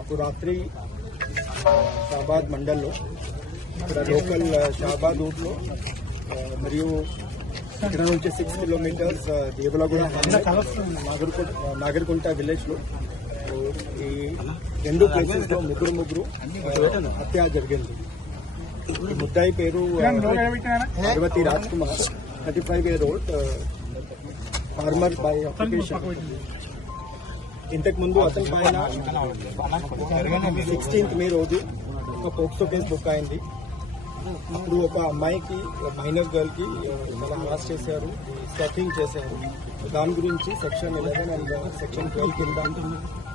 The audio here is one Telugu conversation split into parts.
మాకు రాత్రి షాబాద్ మండల్లో ఇక్కడ లోకల్ షాబాద్ రూట్లో మరియు ఇక్కడ నుంచి 6 కిలోమీటర్స్ దేవలగూడ నాగర్కుంట విలేజ్లో ఈ రెండు ప్లేసెస్లో ముగ్గురు హత్య జరిగింది. ఈ ముద్దాయి పేరు Parvathi Raj Kumar, 35 year old, farmer by application. ఇంతకు ముందు అతని పైన 16th May రోజు ఒక పోక్సో కేసు బుక్ అయింది. అప్పుడు ఒక అమ్మాయికి, మైనర్ గర్ల్ కి చాలా హరాస్ చేశారు, స్టాకింగ్ చేశారు. దాని గురించి సెక్షన్ 11 అండ్ సెక్షన్ 12 కింద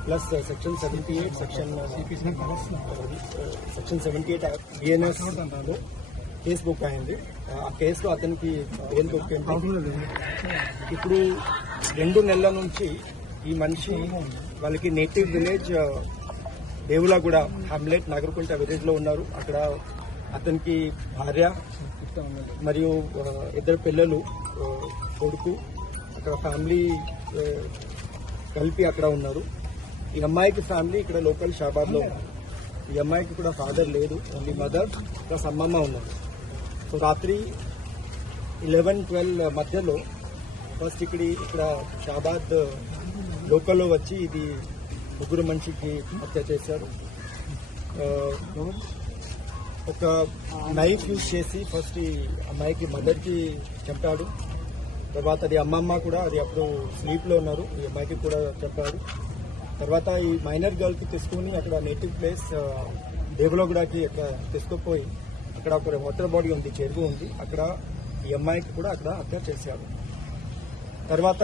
ప్లస్ సెక్షన్ 78 సెక్షన్ 78 బిఎన్ఎస్ లో కేసు బుక్ అయింది. ఆ కేసులో అతనికి బెయిల్ దొరికింది. ఇప్పుడు 2 నెలల నుంచి ఈ మనిషి వాళ్ళకి నేటివ్ విలేజ్ దేవులగూడ హామ్లెట్ నాగర్కుంట విలేజ్ లో ఉన్నారు. అక్కడ అతనికి భార్య మరియు 2 పిల్లలు, కొడుకు, అక్కడ ఫ్యామిలీ కలిపి అక్కడ ఉన్నారు. ఈ అమ్మాయికి ఫ్యామిలీ ఇక్కడ లోకల్ షాబాద్ లో ఉన్నారు. ఈ అమ్మాయికి కూడా ఫాదర్ లేదు, ఓన్లీ మదర్ ప్లస్ అమ్మమ్మ ఉన్నారు. సో రాత్రి 11-12 మధ్యలో ఫస్ట్ ఇక్కడ షాబాద్ లోకల్లో వచ్చి ఇది ముగ్గురు మనిషికి హత్య చేశారు. ఒక నైఫ్ యూజ్ చేసి ఫస్ట్ ఈ అమ్మాయికి మదర్కి చంపాడు. తర్వాత అది అమ్మమ్మ కూడా, అది అప్పుడు స్లీప్లో ఉన్నారు, ఈ అమ్మాయికి కూడా చంపాడు. తర్వాత ఈ మైనర్ గర్ల్కి తీసుకుని అక్కడ నేటివ్ ప్లేస్ దేవలగూడకి అక్కడ తీసుకుపోయి అక్కడ ఒక వాటర్ బాడీ ఉంది, చెరువు ఉంది, అక్కడ ఈ అమ్మాయికి కూడా అక్కడ హత్య చేశాడు. తర్వాత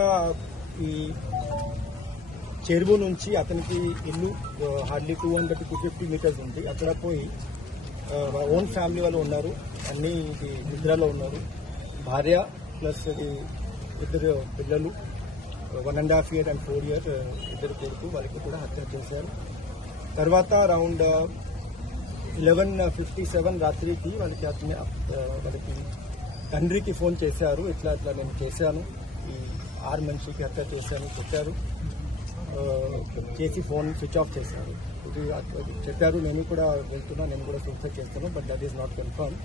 ఈ చెరువు నుంచి అతనికి ఇల్లు హార్డ్లీ 200-250 మీటర్స్ ఉంది. అక్కడ పోయి ఓన్ ఫ్యామిలీ వాళ్ళు ఉన్నారు, అన్ని ఇది నిద్రలో ఉన్నారు. భార్య ప్లస్ ఇది 2 పిల్లలు, 1.5 year and 4 year 2 కొడుకు, వాళ్ళకి కూడా హత్య చేశారు. తర్వాత అరౌండ్ 11:57 రాత్రికి వాళ్ళకి తండ్రికి ఫోన్ చేశారు, ఇట్లా నేను చేశాను, ఈ 6 మనిషికి హత్య చేశాను చెప్పారు. చేసి ఫోన్ స్విచ్ ఆఫ్ చేశారు. ఇది చెప్పారు, నేను కూడా వెళ్తున్నా, నేను కూడా సూసైడ్ చేస్తాను, but that is not confirm.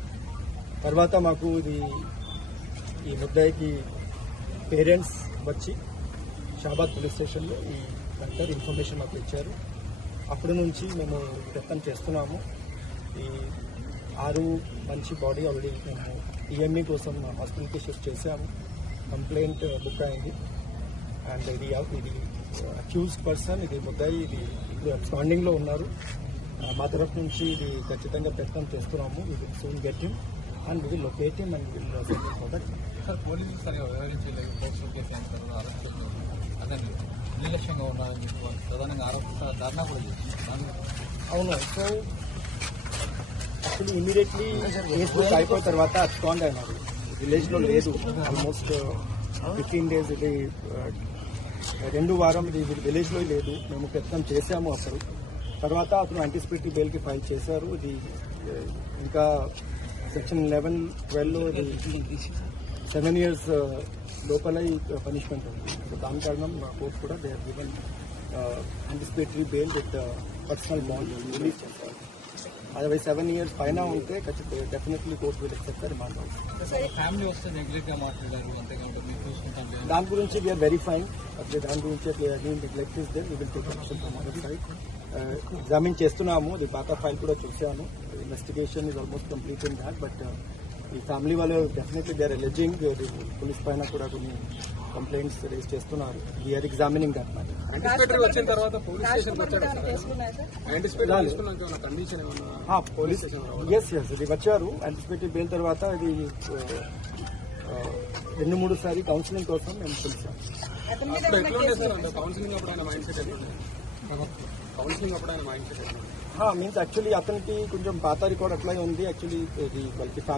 తర్వాత మాకు ఇది ఈ ముద్దాయికి పేరెంట్స్ వచ్చి షాబాద్ పోలీస్ స్టేషన్లో ఈ డాక్టర్ ఇన్ఫర్మేషన్ మాకు ఇచ్చారు. అప్పటి నుంచి మేము ప్రయత్నం చేస్తున్నాము. ఈ 6 మంచి బాడీ ఆల్రెడీ మేము ఈఎంఈ కోసం హాస్పిటల్కి షిఫ్ట్ చేశాము. కంప్లైంట్ బుక్ అయింది. అండ్ ఇది అక్యూజ్డ్ పర్సన్, ఇది ముద్దాయి, ఇది ఇప్పుడు అబ్స్కాండింగ్లో ఉన్నారు. మా తరఫు నుంచి ఇది ఖచ్చితంగా ప్రయత్నం చేస్తున్నాము. We will soon get him and we will locate him and will sir పోలీసులు సరిగా వివరించలేదు, పోక్సో కేసు అదే నిర్లక్ష్యంగా ఉన్నారని చెప్పి ప్రధానంగా ఆరోపిస్తున్న ధర్నా కూడా చేసింది. అవును. So actually immediately case book అయిపోయిన తర్వాత అబ్స్కాండ్ అయినారు, విలేజ్లో లేదు. ఆల్మోస్ట్ 15 days ఇది 2 వారం ఇది విలేజ్లో లేదు. మేము ప్రయత్నం చేశాము అప్పుడు. తర్వాత అతను యాంటిసిపేటరీ బెయిల్కి ఫైల్ చేశారు. ఇది ఇంకా సెక్షన్ 11-12లో ఇది 7 years లోపల ఈ పనిష్మెంట్ ఉంది. సో దాని కారణం మా కోర్టు కూడా they are given anticipatory bail with personal bond release చేస్తారు. అదే 7 years పైన ఉంటే ఖచ్చితంగా definitely court will accept the remand. Family వస్తే నెగ్లెక్ట్ గా మాట్లాడారు, అంతేకాదు మీరు చూసుకుంటాం. దాని గురించి వీఆర్ వెరిఫైయింగ్. దాని గురించి neglect is there, we will take action from our side. Examine చేస్తున్నాము. అది పాత ఫైల్ కూడా చూసాను. Investigation is almost complete in that. But ఈ ఫ్యామిలీ వాళ్ళు definitely they are alleging. Police పైన కూడా కొన్ని కంప్లైంట్స్ రేజ్ చేస్తున్నారు. We are examining that matter. Anticipatory వచ్చిన తర్వాత పోలీస్ స్టేషన్కి వచ్చారు సార్. యాంటిసిపేటరీ తీసుకున్నాక ఏమైనా కండిషన్ ఏమన్నా పోలీస్ ఎస్ ఇది వచ్చారు. యాంటిసిపేటరీ బెయిల్ తర్వాత ఇది 2-3 సారి కౌన్సిలింగ్ కోసం మేము పిలిచాము. అప్పుడు ఎట్లా ఉండే సార్? అంటే కౌన్సిలింగ్ అప్పుడు ఆయన మైండ్ సెట్ కౌన్సిలింగ్ అప్పుడు ఆయన మైండ్ సెట్ మీన్స్ యాక్చువల్లీ అతనికి కొంచెం పాత రికార్డ్ అట్లాగే ఉంది. యాక్చువల్లీ ఇది వాళ్ళకి